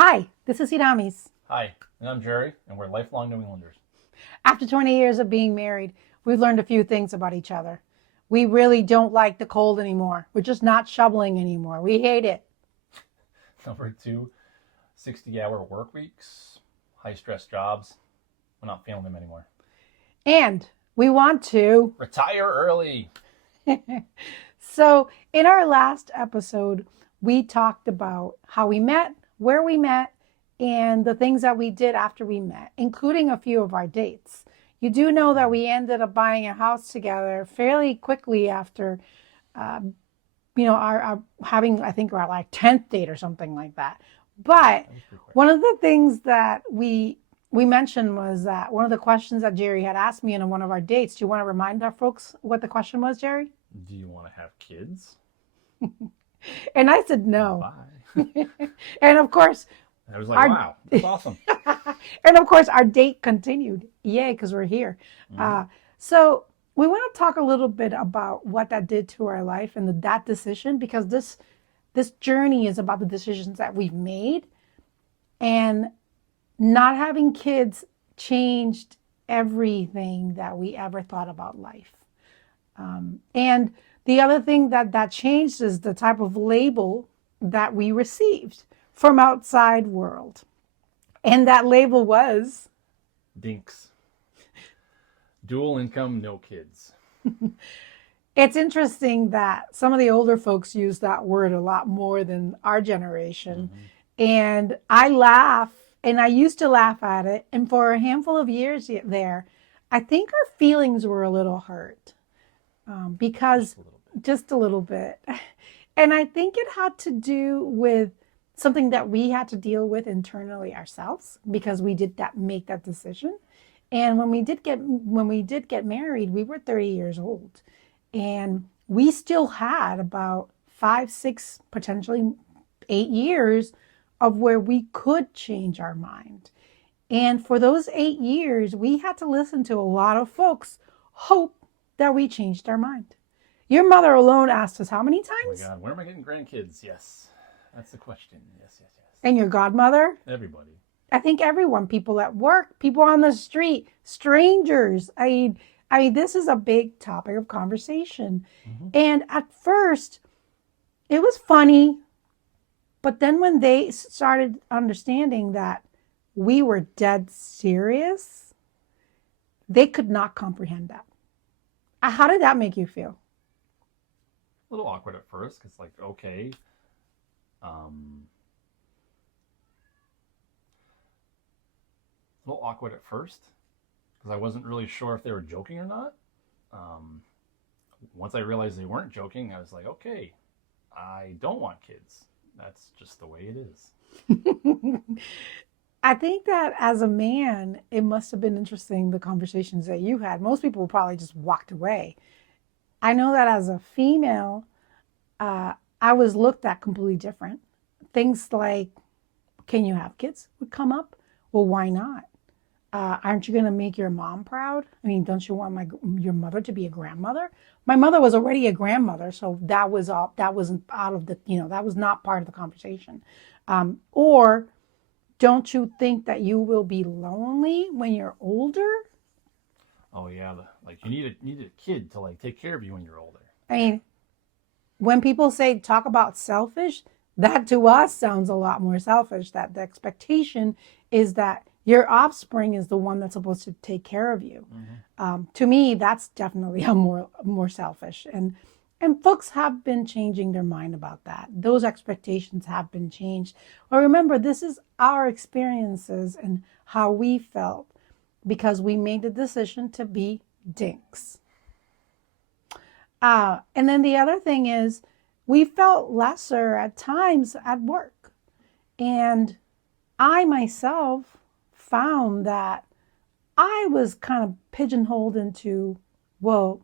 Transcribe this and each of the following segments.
Hi, this is Iramis. Hi, and I'm Jerry, and we're lifelong New Englanders. After 20 years of being married, we've learned a few things about each other. We really don't like the cold anymore. We're just not shoveling anymore. We hate it. Number two, 60-hour work weeks, high-stress jobs. We're not feeling them anymore. And we want to. Retire early. So, in our last episode, we talked about how we met, where we met, and the things that we did after we met, including a few of our dates. You do know that we ended up buying a house together fairly quickly after, uh, our having, I think, our like 10th date or something like that. But That was pretty quick. one of the things that we mentioned was that one of the questions that Jerry had asked me in one of our dates. Do you want to remind our folks what the question was, Jerry? Do you want to have kids? And I said no. Bye. And of course, I was like, wow, that's awesome. and of course, our date continued. Yay, because we're here. So we want to talk a little bit about what that did to our life and that decision, because this journey is about the decisions that we've made, and not having kids changed everything that we ever thought about life. And the other thing that changed is the type of label that we received from outside world. And that label was Dinks. Dual income, no kids. it's interesting that some of the older folks use that word a lot more than our generation. And I laugh, and I used to laugh at it. And for a handful of years there, I think our feelings were a little hurt because just a little bit. And I think it had to do with something that we had to deal with internally ourselves, because we did make that decision. And when we did get married, we were 30 years old, and we still had about 5, 6, potentially 8 years of where we could change our mind. And for those 8 years, we had to listen to a lot of folks hope that we changed our mind. Your mother alone asked us how many times? Oh my God, where am I getting grandkids? Yes, that's the question. Yes. And your godmother? Everybody. I think everyone, people at work, people on the street, strangers. I mean, this is a big topic of conversation. And at first, it was funny. But then when they started understanding that we were dead serious, they could not comprehend that. How did that make you feel? A little awkward at first, because like, okay. A little awkward at first, because I wasn't really sure if they were joking or not. Once I realized they weren't joking, I was like, okay, I don't want kids. That's just the way it is. I think that as a man, it must have been interesting, the conversations that you had. Most people probably just walked away. I know that as a female, I was looked at completely different. Things like, can you have kids would come up. Well, why not? Aren't you going to make your mom proud? I mean, don't you want your mother to be a grandmother? My mother was already a grandmother, so that was all. That wasn't out of the. That was not part of the conversation. Or don't you think that you will be lonely when you're older? Oh yeah, like you need a kid to like take care of you when you're older. I mean, when people say talk about selfish, that to us sounds a lot more selfish. That the expectation is that your offspring is the one that's supposed to take care of you. To me, that's definitely a more selfish. And folks have been changing their mind about that. Those expectations have been changed. Well, remember, this is our experiences and how we felt, because we made the decision to be dinks. And then the other thing is, we felt lesser at times at work. And I myself found that I was kind of pigeonholed into, well,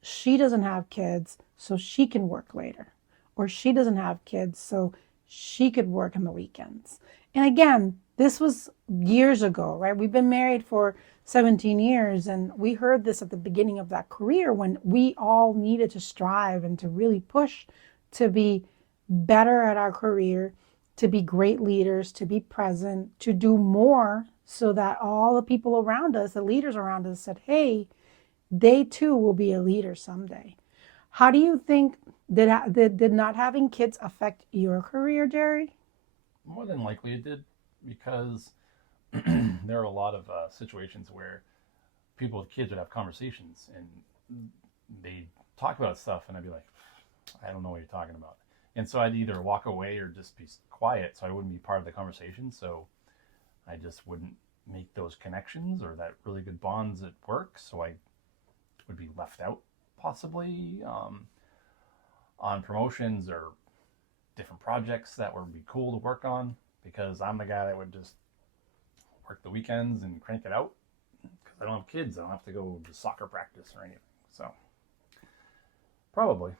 she doesn't have kids, so she can work later. Or she doesn't have kids, so she could work on the weekends. And again, this was years ago, right? We've been married for 17 years, and we heard this at the beginning of that career when we all needed to strive and to really push to be better at our career, to be great leaders, to be present, to do more so that all the people around us, the leaders around us said, hey, they too will be a leader someday. How do you think did not having kids affect your career, Gerry? More than likely it did, because there are a lot of situations where people with kids would have conversations and they'd talk about stuff, and I'd be like, I don't know what you're talking about. And so I'd either walk away or just be quiet so I wouldn't be part of the conversation. So I just wouldn't make those connections or that really good bonds at work. So I would be left out possibly on promotions or different projects that would be cool to work on, because I'm the guy that would just work the weekends and crank it out because I don't have kids. I don't have to go to soccer practice or anything. So probably.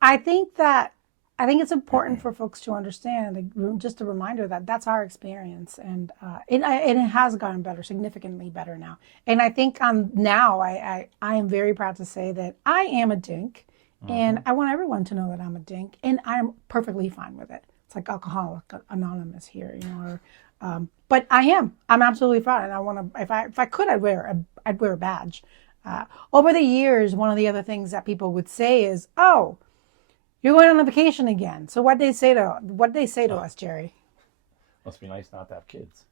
I think it's important for folks to understand, like, just a reminder that that's our experience, and it has gotten better, significantly better now. And I think now I am very proud to say that I am a dink, and I want everyone to know that I'm a dink, and I'm perfectly fine with it. It's like Alcoholic Anonymous here, but I'm absolutely fine, and I want to. If I could, I'd wear a badge. Over the years, one of the other things that people would say is, "Oh, you're going on a vacation again." So what they say to us, Gerry? Must be nice not to have kids.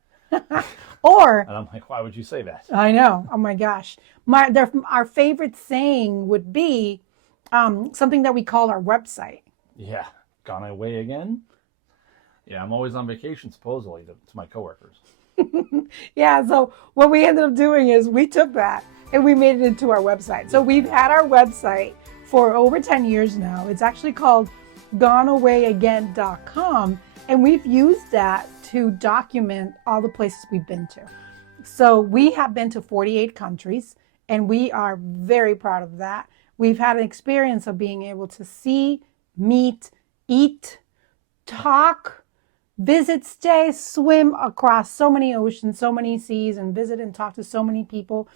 Or, and I'm like, why would you say that? I know. Oh my gosh. Our favorite saying would be something that we call our website. Yeah, gone away again. Yeah, I'm always on vacation, supposedly, to my coworkers. Yeah, so what we ended up doing is we took that and we made it into our website. So we've had our website for over 10 years now. It's actually called goneawayagain.com, and we've used that to document all the places we've been to. So we have been to 48 countries, and we are very proud of that. We've had an experience of being able to see, meet, eat, talk, visit, stay, swim across so many oceans, so many seas, and visit and talk to so many people.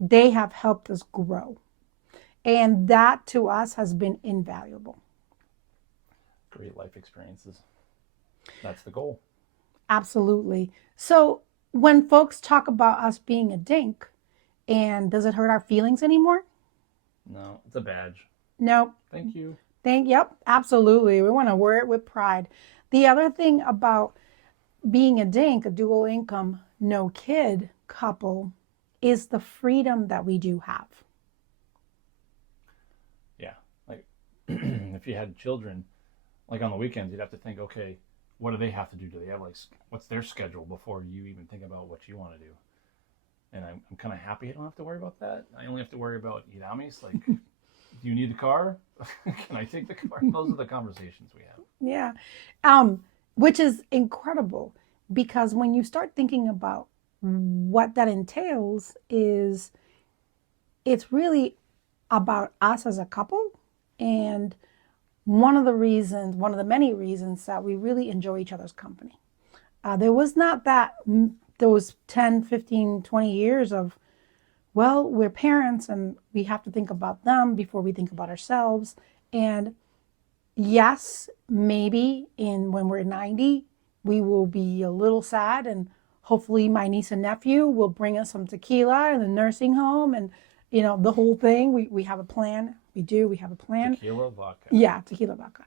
They have helped us grow. And that to us has been invaluable. Great life experiences. That's the goal. Absolutely. So when folks talk about us being a dink, and does it hurt our feelings anymore? No, it's a badge. No. Thank you. Yep, absolutely. We want to wear it with pride. The other thing about being a dink, a dual income, no kid couple, is the freedom that we do have. Yeah, like if you had children, like on the weekends, you'd have to think, okay, what do they have to do? Do they have what's their schedule before you even think about what you want to do? And I'm kind of happy I don't have to worry about that. I only have to worry about Iramis. Like, do you need the car? Can I take the car? Those are the conversations we have. Yeah, which is incredible, because when you start thinking about what that entails, it's really about us as a couple. And one of the many reasons that we really enjoy each other's company. There was not those 10, 15, 20 years of, well, we're parents and we have to think about them before we think about ourselves. And yes, maybe when we're 90, we will be a little sad, and hopefully my niece and nephew will bring us some tequila in the nursing home, and the whole thing. We have a plan. We have a plan. Tequila vodka. Yeah, tequila vodka.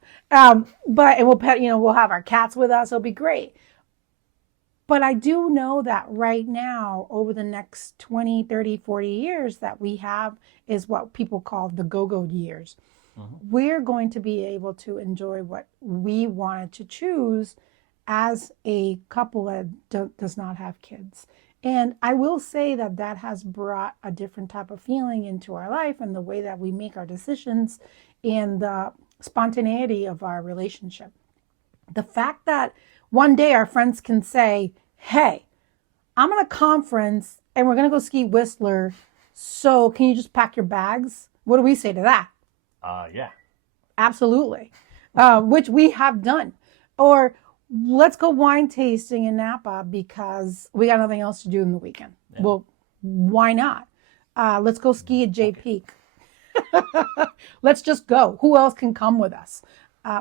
But we'll have our cats with us. It'll be great. But I do know that right now, over the next 20, 30, 40 years that we have is what people call the go-go years. Mm-hmm. We're going to be able to enjoy what we wanted to choose as a couple that does not have kids. And I will say that has brought a different type of feeling into our life, and the way that we make our decisions, and the spontaneity of our relationship. The fact that one day our friends can say, hey, I'm at a conference and we're going to go ski Whistler, so can you just pack your bags? What do we say to that? Yeah. Absolutely. Which we have done. Or let's go wine tasting in Napa because we got nothing else to do in the weekend. Yeah. Well, why not? Let's go ski at Jay Peak. Let's just go. Who else can come with us?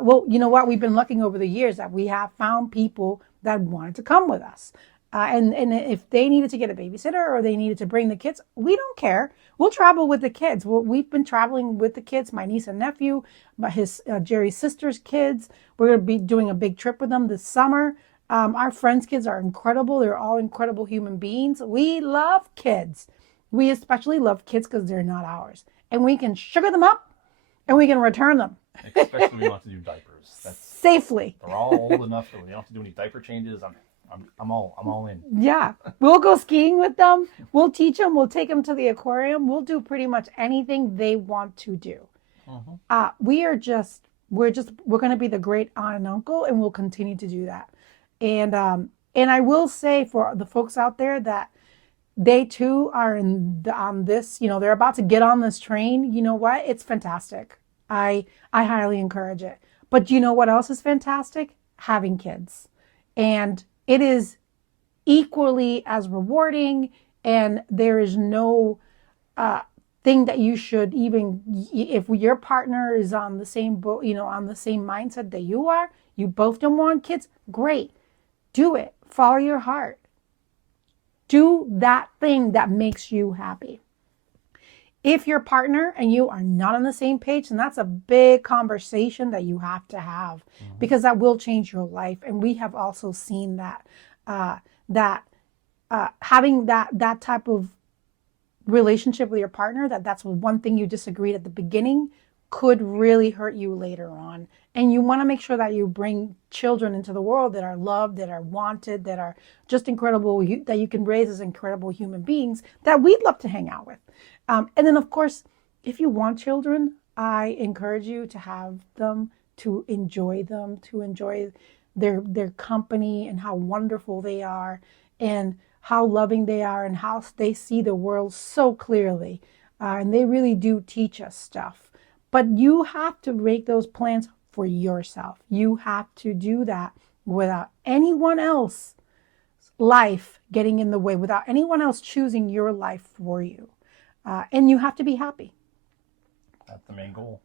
Well, you know what? We've been looking over the years that we have found people that wanted to come with us. And if they needed to get a babysitter or they needed to bring the kids, we don't care. We'll travel with the kids. We've been traveling with the kids, my niece and nephew, his Jerry's sister's kids. We're going to be doing a big trip with them this summer. Our friends' kids are incredible. They're all incredible human beings. We love kids. We especially love kids because they're not ours. And we can sugar them up and we can return them. Especially when you don't have to do diapers. That's, safely. They're all old enough that we don't have to do any diaper changes. I'm all in. Yeah. We'll go skiing with them. We'll teach them. We'll take them to the aquarium. We'll do pretty much anything they want to do. We're going to be the great aunt and uncle, and we'll continue to do that. And I will say for the folks out there that they too are on this, they're about to get on this train. You know what? It's fantastic. I highly encourage it. But you know what else is fantastic? Having kids. And it is equally as rewarding, and there is no thing that you should even, if your partner is on the same boat, on the same mindset that you are, you both don't want kids, great. Do it. Follow your heart. Do that thing that makes you happy. If your partner and you are not on the same page, then that's a big conversation that you have to have, because that will change your life. And we have also seen that having that type of relationship with your partner, that's one thing you disagreed at the beginning, could really hurt you later on. And you want to make sure that you bring children into the world that are loved, that are wanted, that are just incredible, that you can raise as incredible human beings that we'd love to hang out with. And then, of course, if you want children, I encourage you to have them, to enjoy their company and how wonderful they are and how loving they are and how they see the world so clearly. And they really do teach us stuff. But you have to make those plans for yourself. You have to do that without anyone else's life getting in the way, without anyone else choosing your life for you. And you have to be happy. That's the main goal.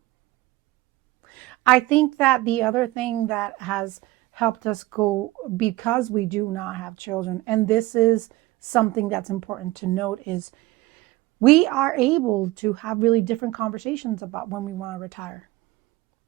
I think that the other thing that has helped us go, because we do not have children, and this is something that's important to note, is we are able to have really different conversations about when we want to retire.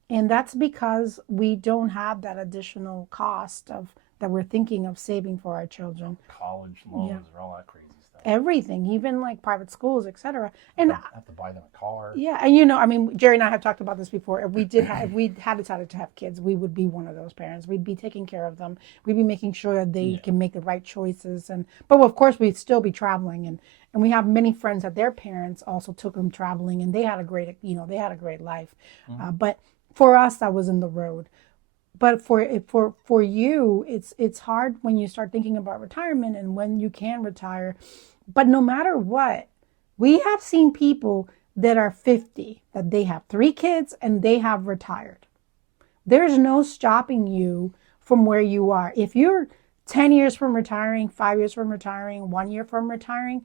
And that's because we don't have that additional cost that we're thinking of saving for our children. College loans or all that crazy stuff. Everything, even like private schools, etc. And I have to buy them a car. Yeah, and Jerry and I have talked about this before. If we had decided to have kids, we would be one of those parents. We'd be taking care of them. We'd be making sure that they can make the right choices. But of course, we'd still be traveling. And we have many friends that their parents also took them traveling, and they had a great life. But for us, that was in the road. But for you, it's hard when you start thinking about retirement and when you can retire. But no matter what, we have seen people that are 50, that they have 3 kids and they have retired. There's no stopping you from where you are. If you're 10 years from retiring, 5 years from retiring, 1 year from retiring,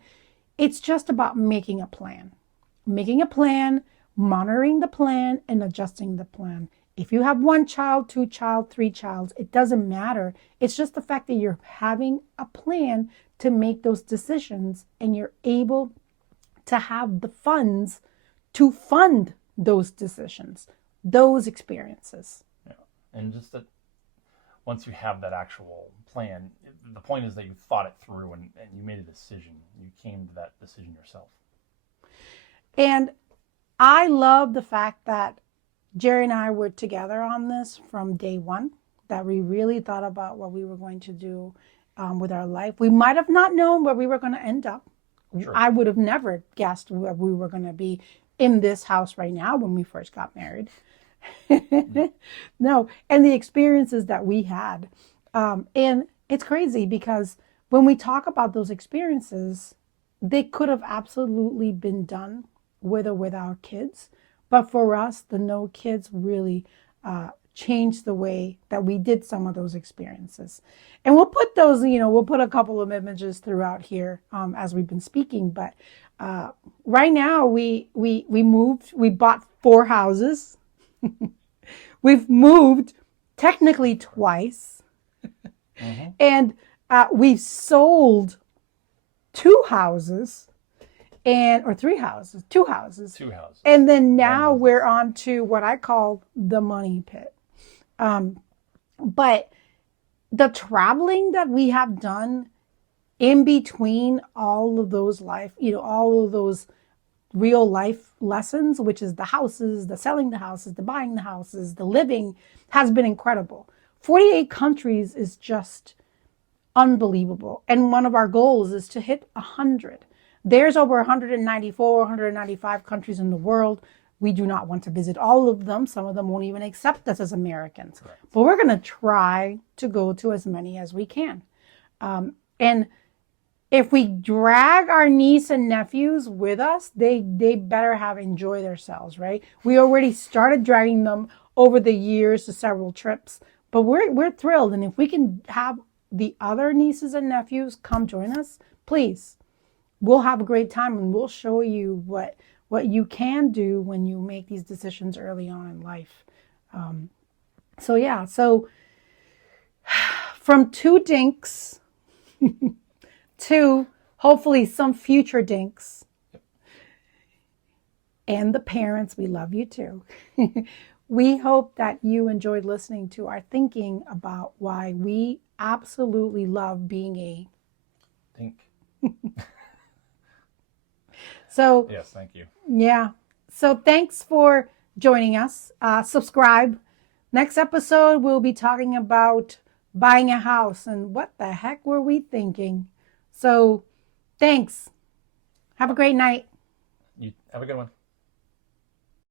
it's just about making a plan. Making a plan, monitoring the plan, and adjusting the plan. If you have 1 child, 2 child, 3 child, it doesn't matter. It's just the fact that you're having a plan to make those decisions, and you're able to have the funds to fund those decisions, those experiences. Yeah. And just that once you have that actual plan, the point is that you thought it through and you made a decision. You came to that decision yourself. And I love the fact that Jerry and I were together on this from day one, that we really thought about what we were going to do with our life. We might have not known where we were going to end up. Sure. I would have never guessed where we were going to be in this house right now when we first got married. No, and the experiences that we had. And it's crazy because when we talk about those experiences, they could have absolutely been done with or without kids. But for us, the no kids really changed the way that we did some of those experiences. And we'll put those, we'll put a couple of images throughout here as we've been speaking. But right now we moved, we bought 4 houses. We've moved technically twice, and we've sold 2 houses or 3 houses, 2 houses. 2 houses. And then now we're on to what I call the money pit. But the traveling that we have done in between all of those all of those real life lessons, which is the houses, the selling the houses, the buying the houses, the living, has been incredible. 48 countries is just unbelievable. And one of our goals is to hit 100. There's over 194, 195 countries in the world. We do not want to visit all of them. Some of them won't even accept us as Americans. Correct. But we're going to try to go to as many as we can. And if we drag our niece and nephews with us, they better have enjoy themselves, right? We already started dragging them over the years to several trips, but we're thrilled. And if we can have the other nieces and nephews come join us, please, we'll have a great time, and we'll show you what you can do when you make these decisions early on in life. So from 2 dinks to hopefully some future dinks, and the parents, we love you too. We hope that you enjoyed listening to our thinking about why we absolutely love being a Think. So yes, thank you. Yeah. So thanks for joining us. Subscribe. Next episode, we'll be talking about buying a house and what the heck were we thinking. So thanks. Have a great night. You have a good one.